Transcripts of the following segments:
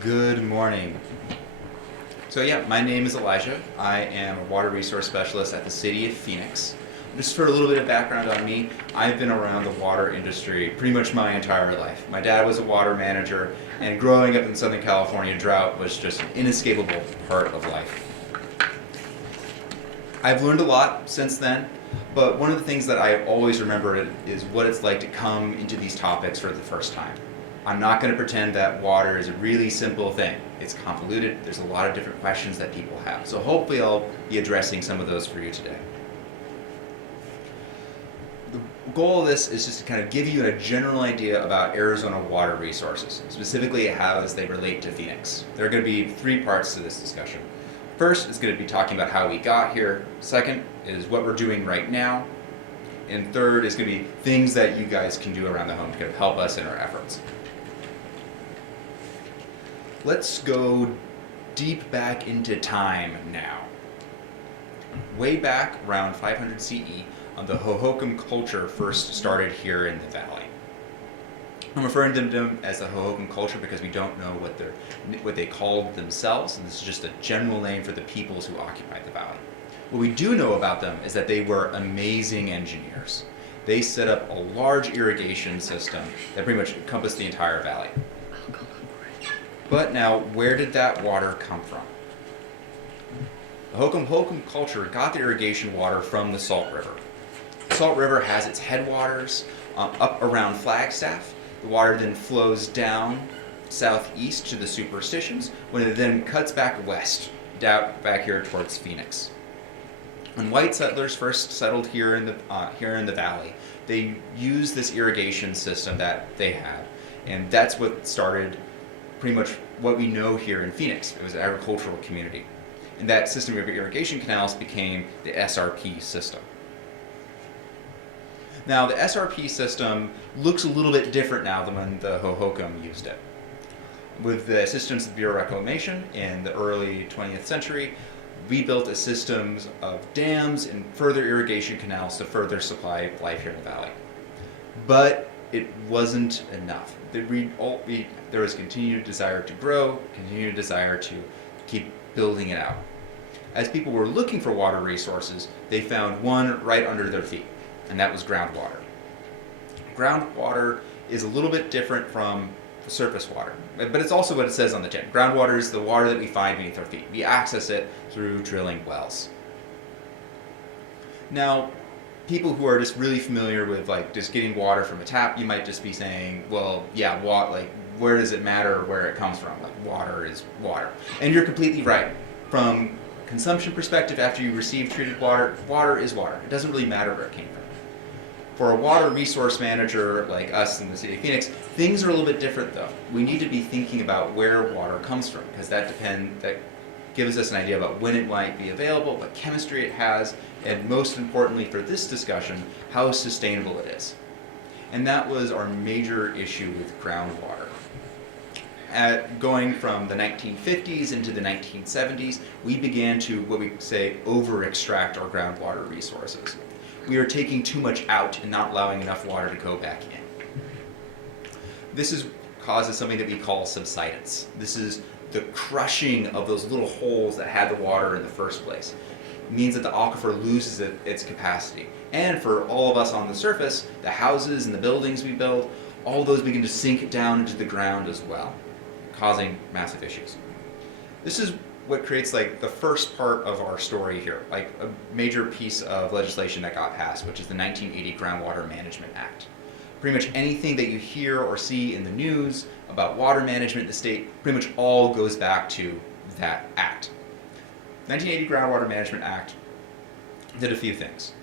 Good morning. So yeah, my name is Elijah. I am a water resource specialist at the city of Phoenix. Just for a little bit of background on me, I've been around the water industry pretty much my entire life. My dad was a water manager, and growing up in Southern California, drought was just an inescapable part of life. I've learned a lot since then, but one of the things that I always remember is what it's like to come into these topics for the first time. I'm not going to pretend that water is a really simple thing. It's convoluted. There's a lot of different questions that people have. So hopefully I'll be addressing some of those for you today. The goal of this is just to kind of give you a general idea about Arizona water resources, specifically how they relate to Phoenix. There are going to be three parts to this discussion. First is going to be talking about how we got here. Second is what we're doing right now. And third is going to be things that you guys can do around the home to kind of help us in our efforts. Let's go deep back into time now. Way back around 500 CE, the Hohokam culture first started here in the valley. I'm referring to them as the Hohokam culture because we don't know what they called themselves, and this is just a general name for the peoples who occupied the valley. What we do know about them is that they were amazing engineers. They set up a large irrigation system that pretty much encompassed the entire valley. But now, where did that water come from? The Hohokam culture got the irrigation water from the Salt River. The Salt River has its headwaters up around Flagstaff. The water then flows down southeast to the Superstitions, when it then cuts back west, down back here towards Phoenix. When white settlers first settled here in the valley, they used this irrigation system that they had, and that's what started pretty much what we know here in Phoenix. It was an agricultural community. And that system of irrigation canals became the SRP system. Now, the SRP system looks a little bit different now than when the Hohokam used it. With the assistance of Bureau of Reclamation in the early 20th century, we built a system of dams and further irrigation canals to further supply life here in the valley. But it wasn't enough. There was continued desire to grow, continued desire to keep building it out. As people were looking for water resources, they found one right under their feet, and that was groundwater. Groundwater is a little bit different from surface water, but it's also what it says on the tin. Groundwater is the water that we find beneath our feet. We access it through drilling wells. Now, people who are just really familiar with just getting water from a tap, you might just be saying, well, yeah, where does it matter where it comes from? Water is water. And you're completely right. From consumption perspective, after you receive treated water, water is water. It doesn't really matter where it came from. For a water resource manager like us in the city of Phoenix, things are a little bit different though. We need to be thinking about where water comes from, because that gives us an idea about when it might be available, what chemistry it has, and most importantly for this discussion, how sustainable it is. And that was our major issue with groundwater. Going from the 1950s into the 1970s, we began to, what we say, over-extract our groundwater resources. We are taking too much out and not allowing enough water to go back in. This causes something that we call subsidence. This is the crushing of those little holes that had the water in the first place. It means that the aquifer loses its capacity. And for all of us on the surface, the houses and the buildings we build, all those begin to sink down into the ground as well, causing massive issues. This is what creates the first part of our story here, a major piece of legislation that got passed, which is the 1980 Groundwater Management Act. Pretty much anything that you hear or see in the news about water management in the state pretty much all goes back to that act. 1980 Groundwater Management Act did a few things.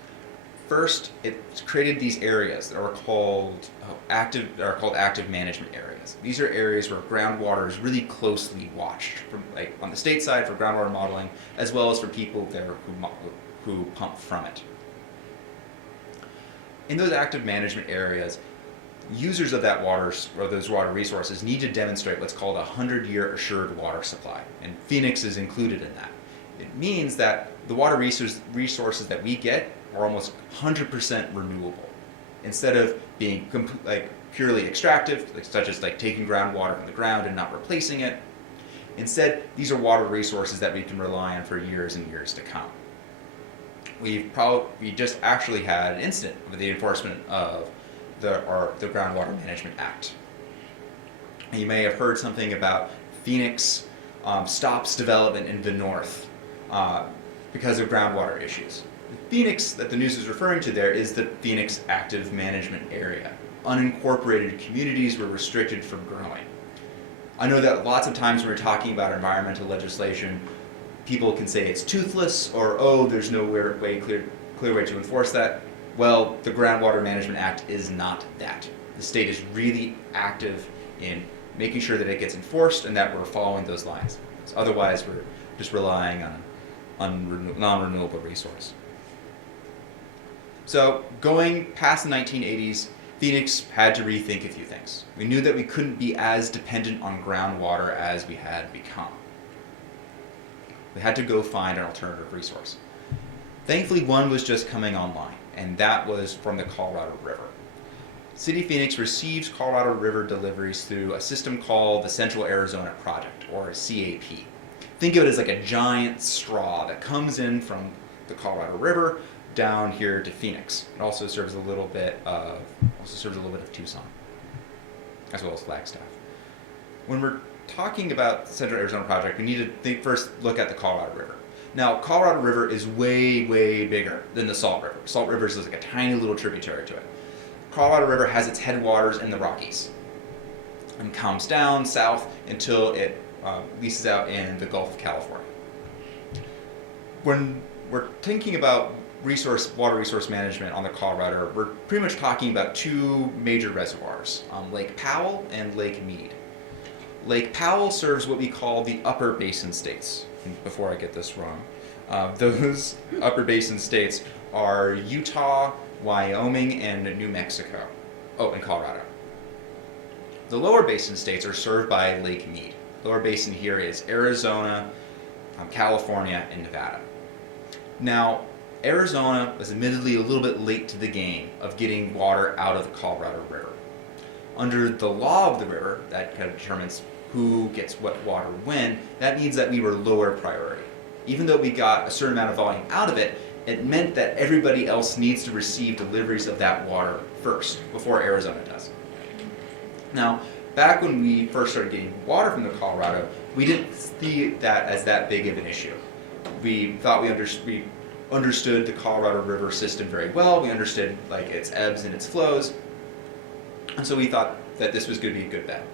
First, it created these areas that are called active management areas. These are areas where groundwater is really closely watched, from on the state side for groundwater modeling, as well as for people there who pump from it. In those active management areas, users of that water or those water resources need to demonstrate what's called a 100-year assured water supply, and Phoenix is included in that. It means that the water resources that we get are almost 100% renewable. Instead of being purely extractive, such as taking groundwater from the ground and not replacing it, Instead, these are water resources that we can rely on for years and years to come. We just actually had an incident with the enforcement of the Groundwater Management Act. You may have heard something about Phoenix stops development in the north because of groundwater issues. The Phoenix that the news is referring to there is the Phoenix Active Management Area. Unincorporated communities were restricted from growing. I know that lots of times when we're talking about environmental legislation, people can say it's toothless, or oh, there's no clear way to enforce that. Well, the Groundwater Management Act is not that. The state is really active in making sure that it gets enforced and that we're following those lines. So otherwise, we're just relying on non-renewable resource. So going past the 1980s, Phoenix had to rethink a few things. We knew that we couldn't be as dependent on groundwater as we had become. We had to go find an alternative resource. Thankfully, one was just coming online, and that was from the Colorado River. City of Phoenix receives Colorado River deliveries through a system called the Central Arizona Project, or CAP. Think of it as like a giant straw that comes in from the Colorado River down here to Phoenix. It also serves a little bit of Tucson, as well as Flagstaff. When we're talking about the Central Arizona Project, we need to first look at the Colorado River. Now, Colorado River is way, way bigger than the Salt River. Salt River is like a tiny little tributary to it. Colorado River has its headwaters in the Rockies and comes down south until it leases out in the Gulf of California. When we're thinking about water resource management on the Colorado, we're pretty much talking about two major reservoirs, Lake Powell and Lake Mead. Lake Powell serves what we call the upper basin states. And before I get this wrong, those upper basin states are Utah, Wyoming, and New Mexico. Oh, and Colorado. The lower basin states are served by Lake Mead. Lower basin here is Arizona, California, and Nevada. Now, Arizona was admittedly a little bit late to the game of getting water out of the Colorado River. Under the law of the river, that kind of determines who gets what water when, that means that we were lower priority. Even though we got a certain amount of volume out of it, it meant that everybody else needs to receive deliveries of that water first, before Arizona does. Now, back when we first started getting water from the Colorado, we didn't see that as that big of an issue. We thought we understood the Colorado River system very well. We understood like its ebbs and its flows. And so we thought that this was going to be a good bet.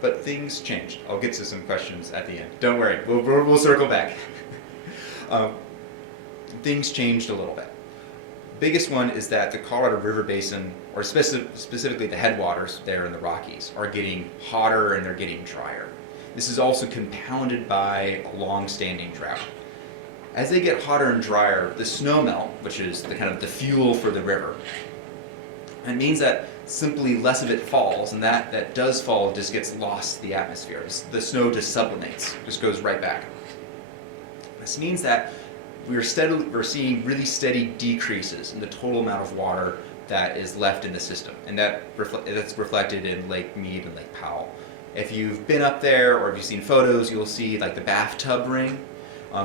But things changed. I'll get to some questions at the end. Don't worry, we'll circle back. Things changed a little bit. Biggest one is that the Colorado River Basin, or specifically the headwaters there in the Rockies, are getting hotter and they're getting drier. This is also compounded by a long-standing drought. As they get hotter and drier, the snow melt, which is the kind of the fuel for the river, it means that simply less of it falls, and that does fall just gets lost in the atmosphere. The snow just sublimates, just goes right back. This means that we're seeing really steady decreases in the total amount of water that is left in the system, and that's reflected in Lake Mead and Lake Powell. If you've been up there or if you've seen photos, you'll see like the bathtub ring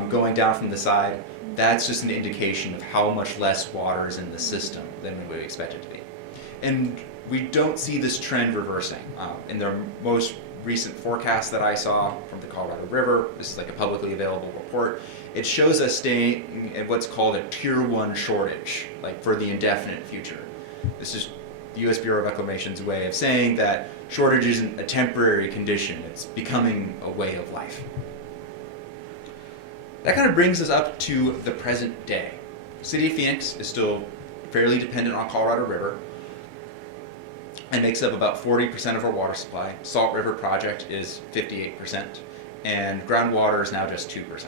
going down from the side. That's just an indication of how much less water is in the system than we would expect it to be. And we don't see this trend reversing. In the most recent forecast that I saw from the Colorado River, this is like a publicly available report, it shows us staying at what's called a Tier 1 shortage, like for the indefinite future. This is the U.S. Bureau of Reclamation's way of saying that shortage isn't a temporary condition, it's becoming a way of life. That kind of brings us up to the present day. The City of Phoenix is still fairly dependent on Colorado River and makes up about 40% of our water supply. Salt River Project is 58%, and groundwater is now just 2%.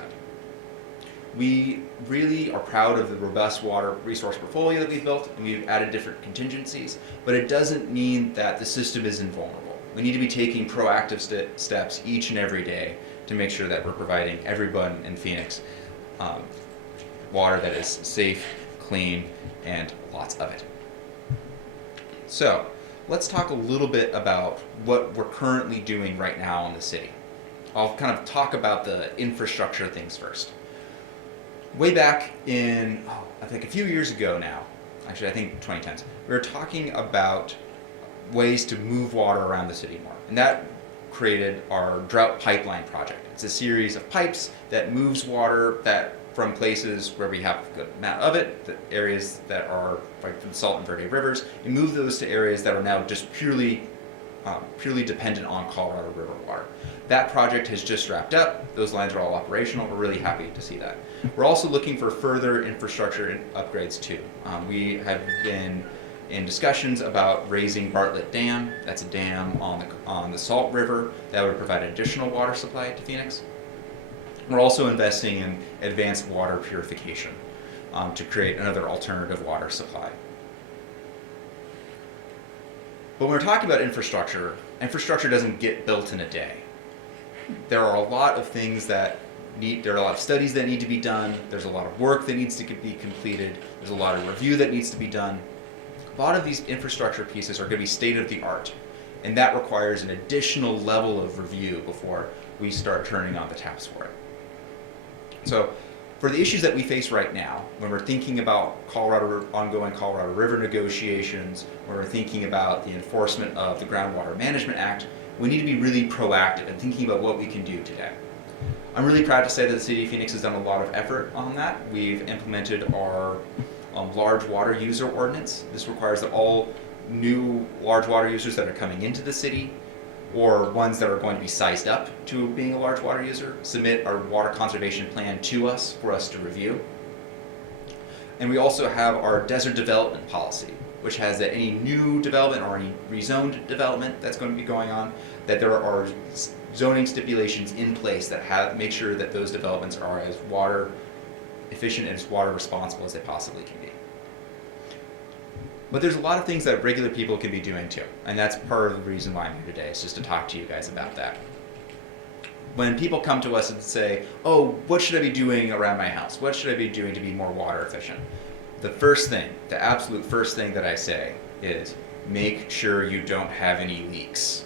We really are proud of the robust water resource portfolio that we've built, and we've added different contingencies, but it doesn't mean that the system is invulnerable. We need to be taking proactive steps each and every day to make sure that we're providing everyone in Phoenix water that is safe, clean, and lots of it. So, let's talk a little bit about what we're currently doing right now in the city. I'll kind of talk about the infrastructure things first. Way back in, I think a few years ago now, actually I think 2010s, we were talking about ways to move water around the city more. And that created our drought pipeline project. It's a series of pipes that moves water from places where we have a good amount of it, the areas that are like from Salt and Verde rivers, and move those to areas that are now just purely dependent on Colorado River water. That project has just wrapped up. Those lines are all operational. We're really happy to see that. We're also looking for further infrastructure upgrades too. We have been in discussions about raising Bartlett Dam. That's a dam on the Salt River that would provide additional water supply to Phoenix. We're also investing in advanced water purification to create another alternative water supply. But when we're talking about infrastructure doesn't get built in a day. There are a lot of things there are a lot of studies that need to be done. There's a lot of work that needs to be completed. There's a lot of review that needs to be done. A lot of these infrastructure pieces are going to be state of the art, and that requires an additional level of review before we start turning on the taps for it. So for the issues that we face right now, when we're thinking about ongoing Colorado River negotiations, when we're thinking about the enforcement of the Groundwater Management Act, we need to be really proactive in thinking about what we can do today. I'm really proud to say that the City of Phoenix has done a lot of effort on that. We've implemented our large water user ordinance. This requires that all new large water users that are coming into the city, or ones that are going to be sized up to being a large water user, submit our water conservation plan to us for us to review. And we also have our desert development policy, which has that any new development or any rezoned development that's going to be going on, that there are zoning stipulations in place that make sure that those developments are as water efficient and as water responsible as they possibly can be. But there's a lot of things that regular people can be doing too, and that's part of the reason why I'm here today, is just to talk to you guys about that. When people come to us and say, oh, what should I be doing around my house? What should I be doing to be more water efficient? The absolute first thing that I say is make sure you don't have any leaks.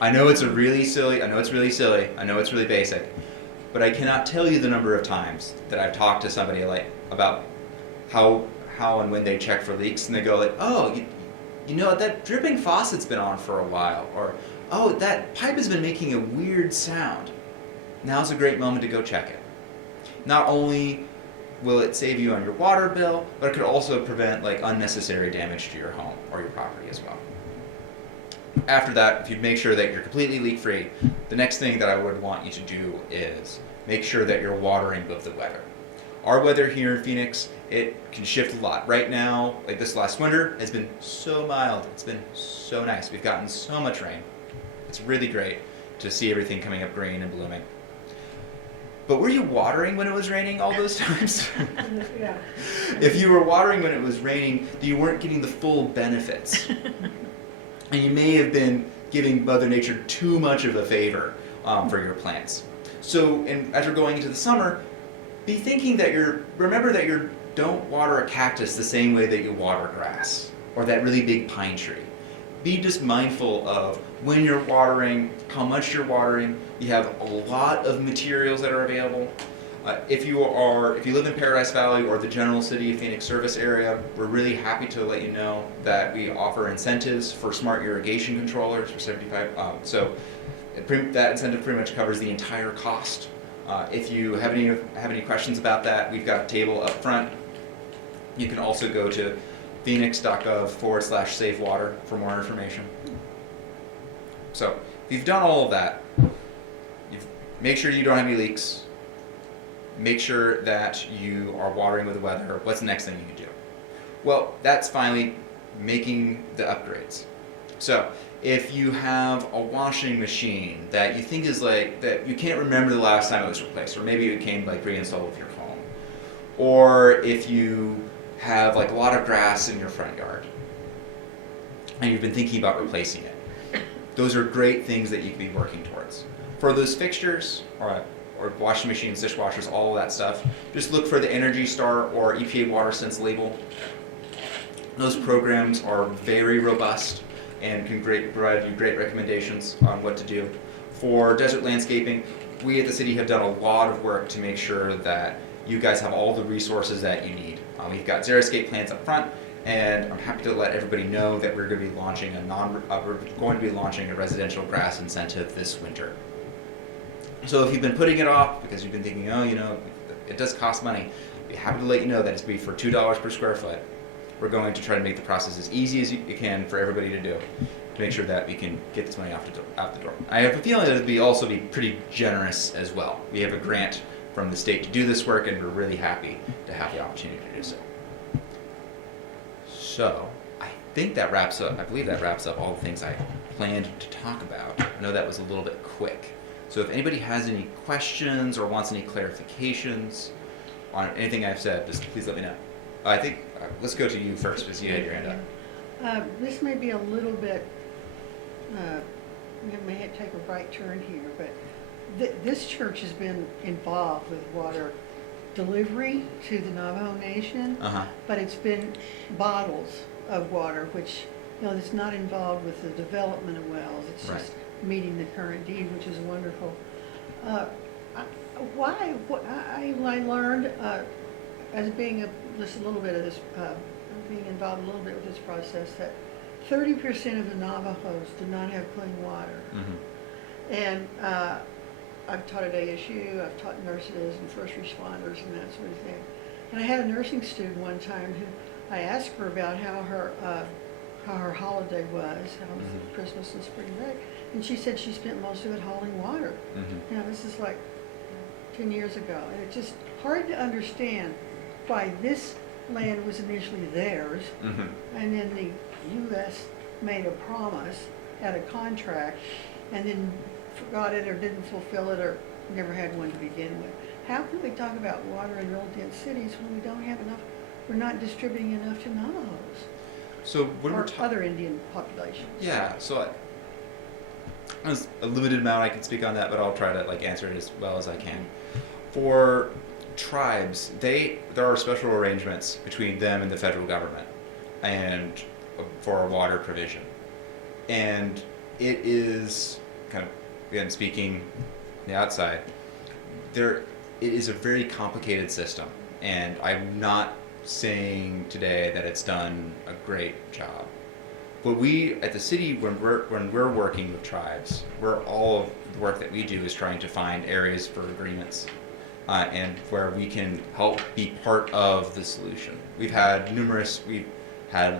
I know it's really silly, I know it's really basic, but I cannot tell you the number of times that I've talked to somebody about how and when they check for leaks, and they go like, oh, you know, that dripping faucet's been on for a while, or oh, that pipe has been making a weird sound. Now's a great moment to go check it. Not only will it save you on your water bill, but it could also prevent unnecessary damage to your home or your property as well. After that, if you make sure that you're completely leak-free, the next thing that I would want you to do is make sure that you're watering above the weather. Our weather here in Phoenix, it can shift a lot. Right now, like this last winter, has been so mild. It's been so nice. We've gotten so much rain. It's really great to see everything coming up green and blooming. But were you watering when it was raining all those times? Yeah. If you were watering when it was raining, you weren't getting the full benefits. And you may have been giving Mother Nature too much of a favor for your plants. So, as you're going into the summer, be thinking that remember that you don't water a cactus the same way that you water grass, or that really big pine tree. Be just mindful of when you're watering, how much you're watering. You have a lot of materials that are available. If you live in Paradise Valley or the general City of Phoenix service area, we're really happy to let you know that we offer incentives for smart irrigation controllers for $75. So that incentive pretty much covers the entire cost. If you have any questions about that, we've got a table up front. You can also go to phoenix.gov/safe water for more information. So if you've done all of that, make sure you don't have any leaks. Make sure that you are watering with the weather. What's the next thing you can do? Well, that's finally making the upgrades. So if you have a washing machine that you think is that you can't remember the last time it was replaced, or maybe it came reinstalled with your home, or if you have a lot of grass in your front yard and you've been thinking about replacing it, those are great things that you can be working towards. For those fixtures or washing machines, dishwashers, all of that stuff, just look for the Energy Star or EPA WaterSense label. Those programs are very robust and can provide you great recommendations on what to do. For desert landscaping, we at the city have done a lot of work to make sure that you guys have all the resources that you need. We've got xeriscape plans up front, and I'm happy to let everybody know that we're going to be launching a residential grass incentive this winter. So if you've been putting it off because you've been thinking, oh, it does cost money, I'd be happy to let you know that it's going to be for $2 per square foot. We're going to try to make the process as easy as you can for everybody to do, to make sure that we can get this money out the door. I have a feeling that it'll also be pretty generous as well. We have a grant from the state to do this work, and we're really happy to have the opportunity to do so. So, I believe that wraps up all the things I planned to talk about. I know that was a little bit quick. So if anybody has any questions or wants any clarifications on anything I've said, just please let me know. I think, let's go to you first, because you had your hand up. This may be a little bit, we may have to take a right turn here, but this church has been involved with water delivery to the Navajo Nation, but it's been bottles of water, which, it's not involved with the development of wells. It's just meeting the current need, which is wonderful. I learned, as being just a little bit of this, being involved a little bit with this process, that 30% of the Navajos do not have clean water. And I've taught at ASU, I've taught nurses and first responders and that sort of thing. And I had a nursing student one time who I asked her about how her holiday was, how was Christmas and spring break, and she said she spent most of it hauling water. This is like 10 years ago, and it's just hard to understand why this land was initially theirs, and then the U.S. made a promise, had a contract, and then forgot it or didn't fulfill it or never had one to begin with. How can we talk about water in real dense cities when we don't have enough, we're not distributing enough to Navajos? So when or other Indian populations. Yeah, so there's a limited amount I can speak on that, but I'll try to answer it as well as I can. For tribes, there are special arrangements between them and the federal government, and for water provision, and it is kind of, again, speaking on the outside, it is a very complicated system, and I'm not saying today that it's done a great job. But we at the city, when we're working with tribes, all of the work that we do is trying to find areas for agreements, and where we can help be part of the solution. We've had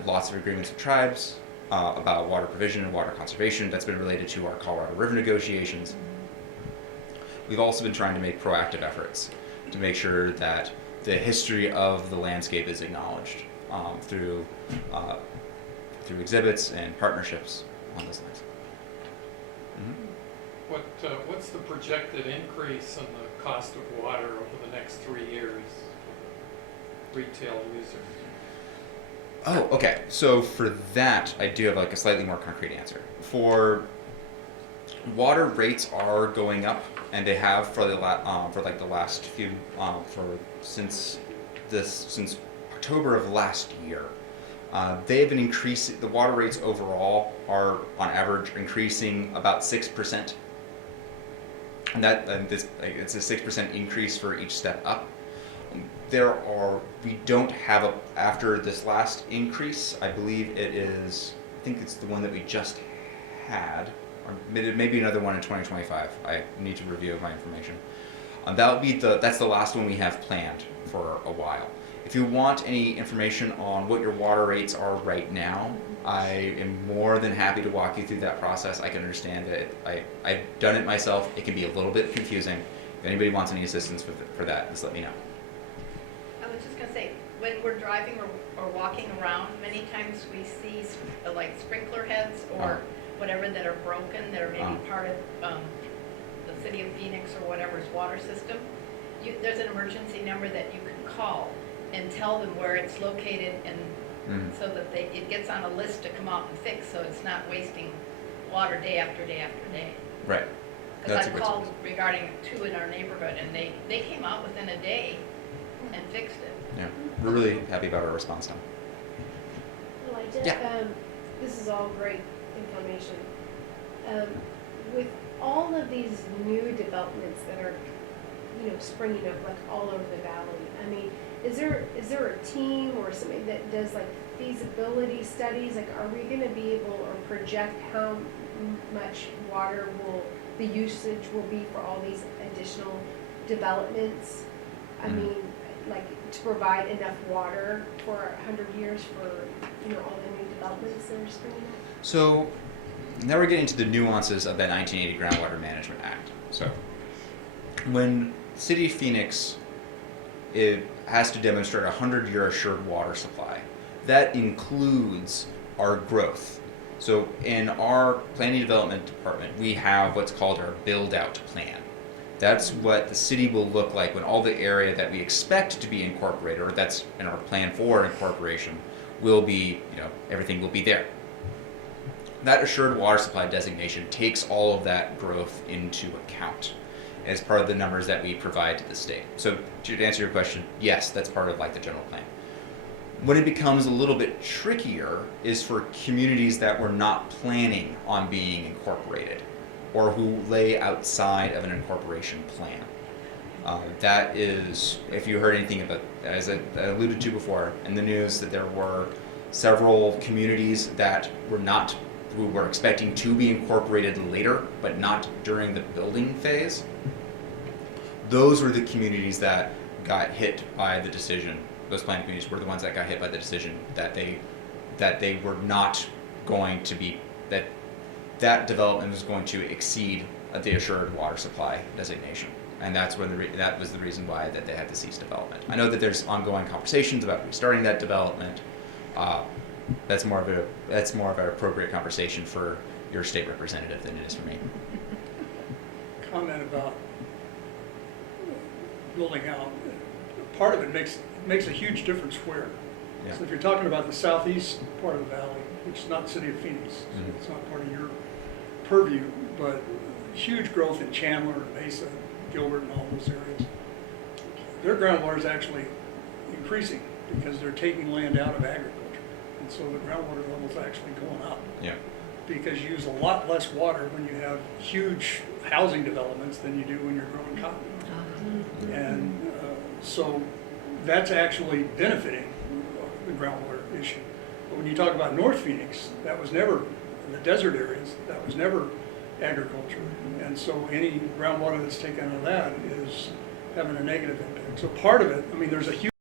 lots of agreements with tribes about water provision and water conservation. That's been related to our Colorado River negotiations. We've also been trying to make proactive efforts to make sure that the history of the landscape is acknowledged through exhibits and partnerships on those lines. What's the projected increase in the cost of water over the next 3 years, retail users? Oh, okay. So for that, I do have a slightly more concrete answer. For water, rates are going up, and they have for the last few since October of last year. They've been increasing. The water rates overall are on average increasing about 6%, and it's a 6% increase for each step up. We don't have after this last increase, I believe I think it's the one that we just had, or maybe another one in 2025. I need to review my information. That's the last one we have planned for a while. If you want any information on what your water rates are right now, I am more than happy to walk you through that process. I can understand that I've done it myself. It can be a little bit confusing. If anybody wants any assistance for that, just let me know. I was just going to say, when we're driving or walking around, many times we see sprinkler heads or whatever that are broken, that are maybe part of the city of Phoenix or whatever's water system. There's an emergency number that you can call and tell them where it's located, and so that it gets on a list to come out and fix, so it's not wasting water day after day after day. Right. Because I called regarding 2 in our neighborhood, and they came out within a day and fixed it. Yeah, we're really happy about our response time. This is all great information. With all of these new developments that are, springing up like all over the valley, I mean, is there a team or somebody that does like feasibility studies? Like, are we gonna be able or project how much water the usage will be for all these additional developments? I mean, like, to provide enough water for 100 years for, all the new developments that are springing up? So now we're getting to the nuances of that 1980 Groundwater Management Act. So when City of Phoenix it has to demonstrate a 100-year assured water supply, that includes our growth. So in our planning development department, we have what's called our build-out plan. That's what the city will look like when all the area that we expect to be incorporated, or that's in our plan for incorporation, will be, everything will be there. That assured water supply designation takes all of that growth into account as part of the numbers that we provide to the state. So to answer your question, yes, that's part of like the general plan. When it becomes a little bit trickier is for communities that were not planning on being incorporated or who lay outside of an incorporation plan. That is, if you heard anything about, as I alluded to before in the news, that there were several communities that who were expecting to be incorporated later, but not during the building phase. Those were the communities that got hit by the decision. Those planning communities were the ones that got hit by the decision that they were not going to be, that development was going to exceed the assured water supply designation. And that's when that was the reason why that they had to cease development. I know that there's ongoing conversations about restarting that development. That's more of an appropriate conversation for your state representative than it is for me. Comment about building out. Part of it makes a huge difference where. Yeah. So if you're talking about the southeast part of the valley, which is not the city of Phoenix, so Mm-hmm. it's not part of your purview, but huge growth in Chandler, Mesa, Gilbert, and all those areas. Their groundwater is actually increasing because they're taking land out of agriculture. And so the groundwater level is actually going up. Yeah. Because you use a lot less water when you have huge housing developments than you do when you're growing cotton. And so that's actually benefiting the groundwater issue. But when you talk about North Phoenix, that was never, in the desert areas, that was never agriculture. And so any groundwater that's taken out of that is having a negative impact. So part of it, I mean, there's a huge